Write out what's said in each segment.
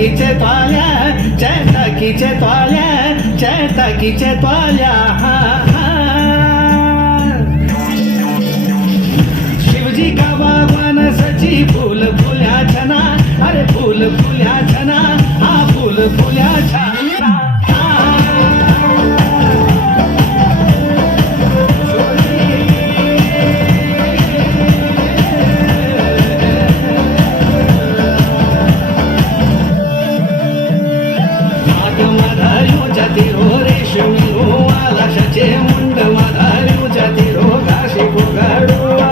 चैताकीचे त्वाल्या चैताकीचे त्वाल्या चैताकीचे त्वाल्या शिवजी का बागवान सची फूल फुल्या छना अरे फूल फुल्या छना हा फूल फुल्या छना जातीरो रेशमी रो आलाशाचे मुंड माधारू जातीरो घाशी फुगाडूवा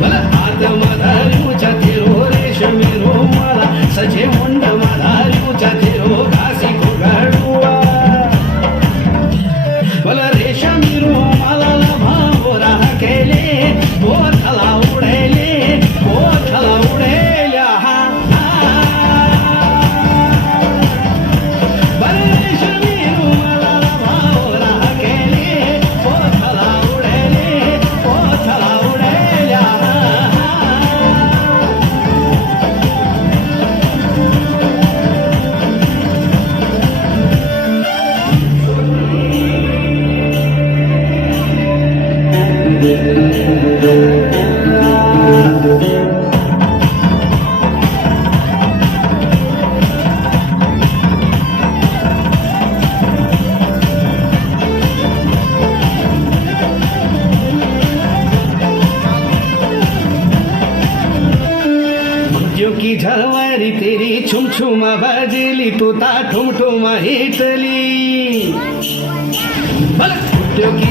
मला हात माधारू जातीरो रेशमी रो मला सचे मुंड माधारू जातीरो घासी फुगाडूवा मला रेशमी रो मला भावरा केले बोथला उडेले बोथला उडेल्या की झलवारी तेरी छुम छुमा बाजली तू ता ठुम ठुमा हिटली की